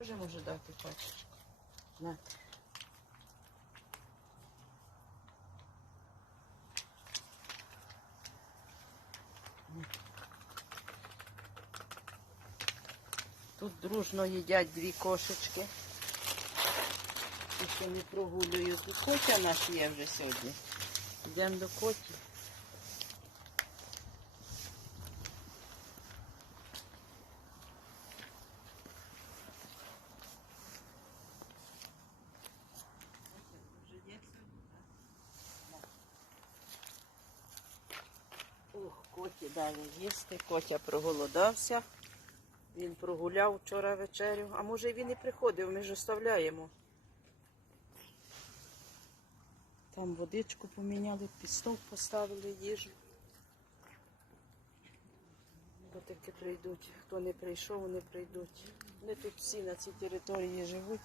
Вже можу дати пачечку. На. Тут дружно їдять дві кошечки. І ще не прогулюю. Тут котя наш є вже сьогодні. Йдемо до коті. Коті дали їсти. Котя проголодався. Він прогуляв вчора вечерю. А може він і приходив, ми ж оставляємо. Там водичку поміняли, під стол поставили їжу. Котики прийдуть. Хто не прийшов, вони прийдуть. Вони тут всі на цій території живуть.